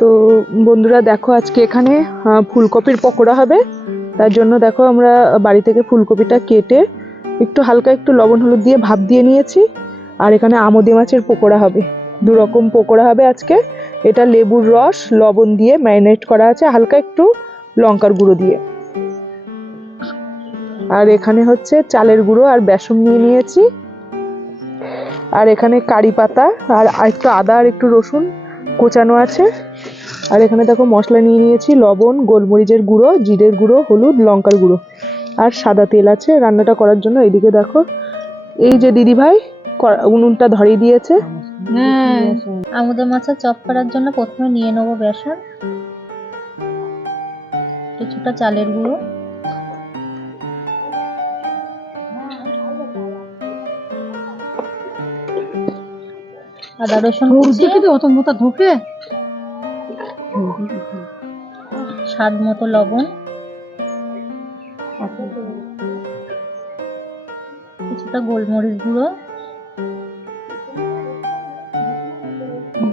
তো বন্ধুরা দেখো আজকে এখানে ফুলকপির পকোড়া হবে। তার জন্য দেখো আমরা বাড়ি থেকে ফুলকপিটা কেটে একটু হালকা একটু লবণ হলুদ দিয়ে ভাপ দিয়ে নিয়েছি। আর এখানে আমোদি মাছের পকোড়া হবে। দু রকম পকোড়া হবে আজকে। এটা লেবুর রস, লবণ দিয়ে ম্যারিনেট করা আছে হালকা একটু লঙ্কার গুঁড়ো দিয়ে। আর এখানে হচ্ছে চালের গুঁড়ো আর বেসন নিয়ে নিয়েছি। আর এখানে কারি পাতা আর একটু আদা আর একটু রসুন। কোচানো আছে। আর এখানে দেখো মশলা নিয়ে নিয়েছি, লবণ, গোলমরিচের গুঁড়ো, জিরের গুঁড়ো, হলুদ, লঙ্কার গুঁড়ো। আর সাদা তেল আছে, রান্নাটা করার জন্য এইদিকে দেখো। এই যে দিদি ভাই উনুনটা ধরিয়ে দিয়েছে। হ্যাঁ আমুদের মাছের চপ করার জন্য প্রথমে নিয়ে নেব বেসন, কিছুটা চালের গুঁড়ো। আদা রসুন কুচি। অত মোটা ঢোকে স্বাদ মতো লবণ। কিছুটা গোলমরিচ গুঁড়ো।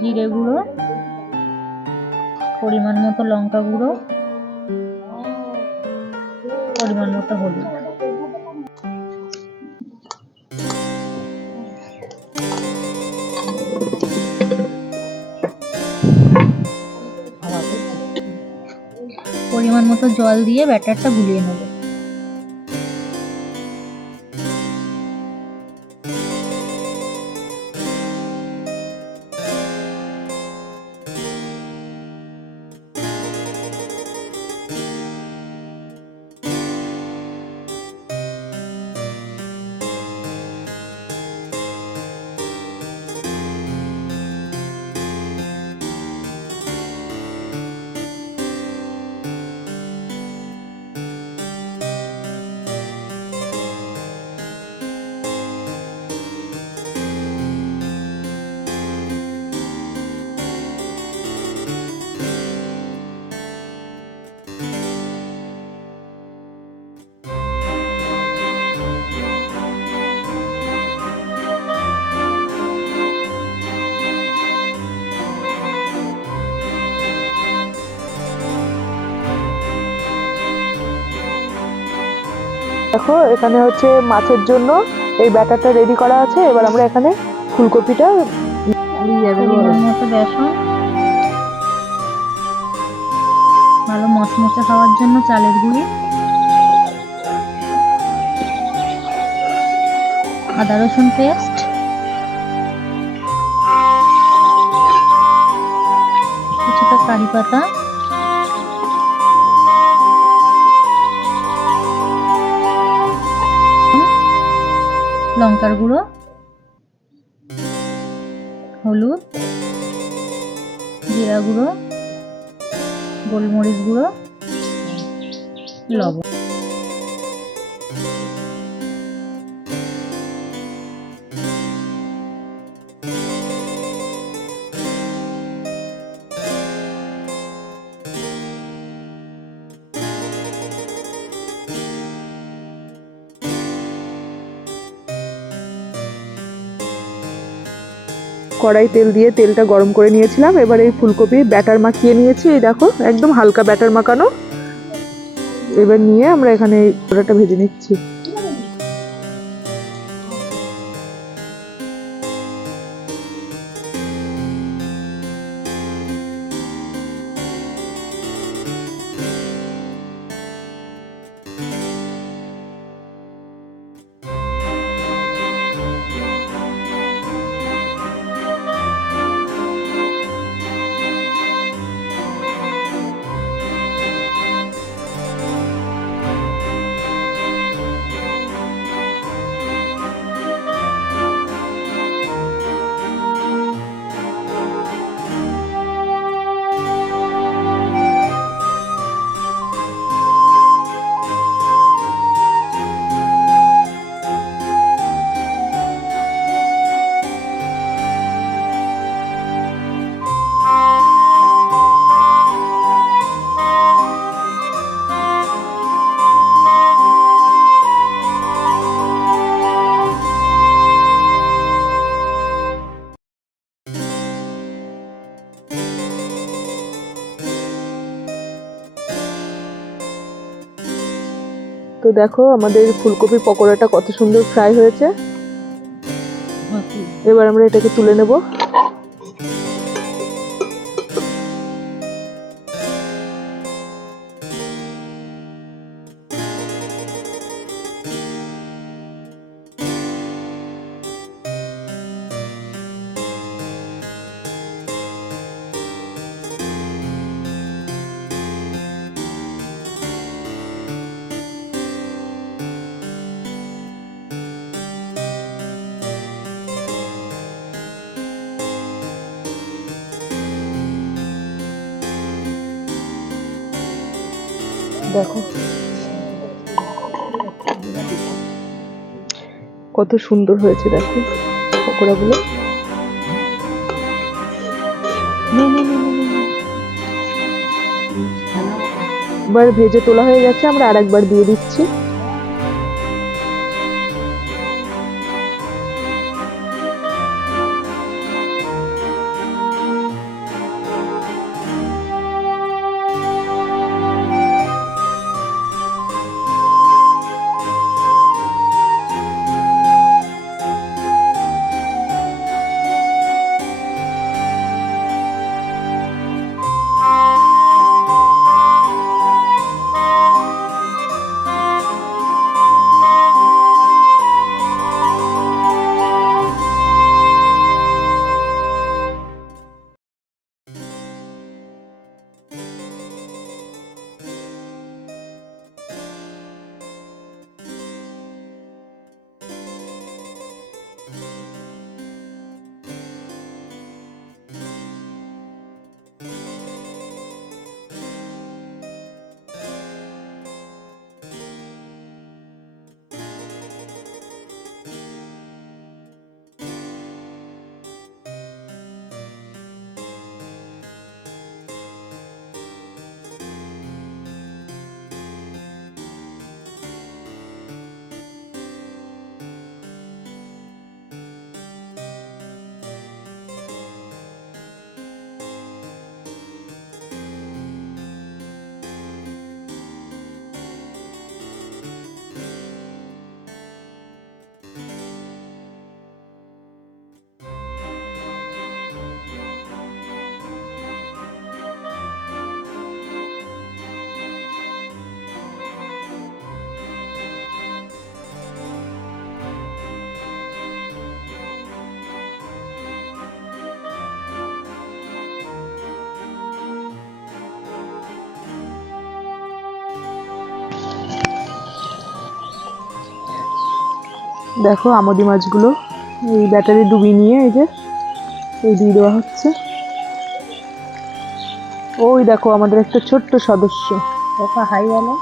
জিরে গুঁড়ো। পরিমাণ মতো লঙ্কা গুঁড়ো। পরিমাণ মতো হলুদ। জল দিয়ে ব্যাটারটা গুলিয়ে নেব। দেখো এখানে হচ্ছে মাছের জন্য এই ব্যাটারটা রেডি করা আছে। এবার আমরা এখানে ফুলকপিটা বেসন। ভালো মশমশে হওয়ার জন্য চালের গুঁড়ি। আদা রসুন পেস্ট। কিছুটা কারি পাতা। লঙ্কার গুঁড়ো হলুদ জিরা গুঁড়ো গোলমরিচ গুঁড়ো লবণ। কড়াই তেল দিয়ে তেলটা গরম করে নিয়েছিলাম। এবার এই ফুলকপি ব্যাটার মাখিয়ে নিয়েছি। এই দেখো, একদম হালকা ব্যাটার মাখানো। এবার নিয়ে আমরা এখানে এই ভেজে নিচ্ছি। দেখো আমাদের ফুলকপির পকোড়াটা কত সুন্দর ফ্রাই হয়েছে। এবার আমরা এটাকে তুলে নেব। দেখো। কত সুন্দর হয়েছে, দেখো পকোড়াগুলো। এবার ভেজে তোলা হয়ে গেছে, আমরা আরেকবার দিয়ে দিচ্ছি। দেখো আমদি মাছগুলো। এই ব্যাটারি ডুবি নিয়ে এই যে এই দিয়ে দেওয়া হচ্ছে। ওই দেখো আমাদের একটা ছোট্ট সদস্য। দেখো হাই বলো।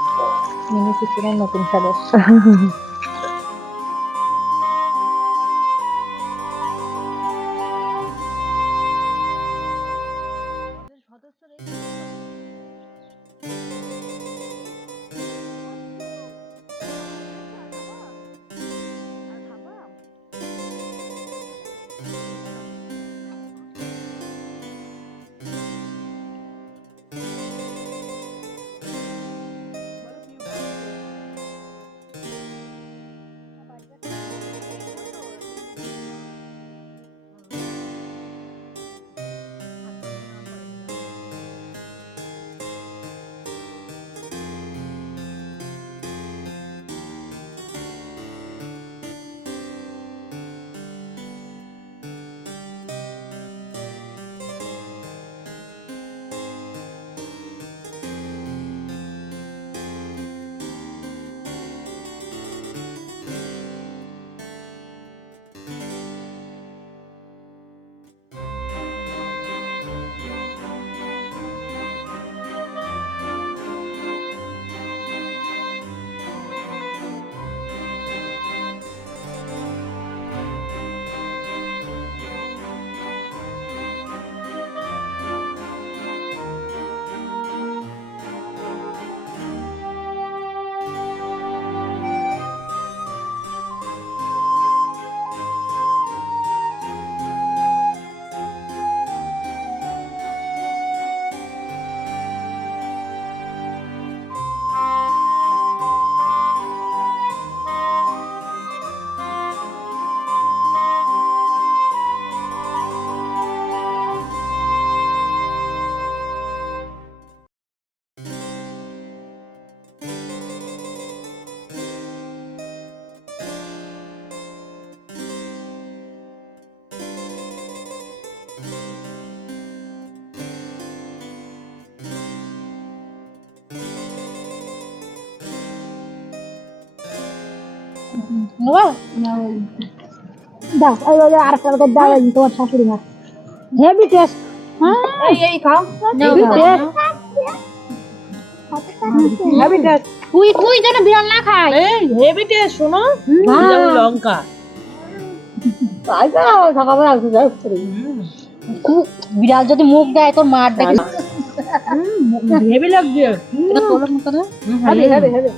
মিনি কিচেনের নতুন সদস্য। নেব? দাও ওই ওই আর একটা করে দাও এই তোমার শাশুড়ি মা। হেভি টেস্ট এই এই খাও। নাও, হেভি খাও, টেস্ট নাও। হেভি টেস্ট তুই তুই যেন বিড়াল না খায়। এই হেভি টেস্ট শোনো। হ্যাঁ। যেমন লঙ্কা। তাই তো সকালবেলা উঠে যাই খুব বিড়াল যদি মুখ দেয় তোর মার দেখে। হেভি লাগছে। এটা তোলো মুখে দাও। Heavy heavy heavy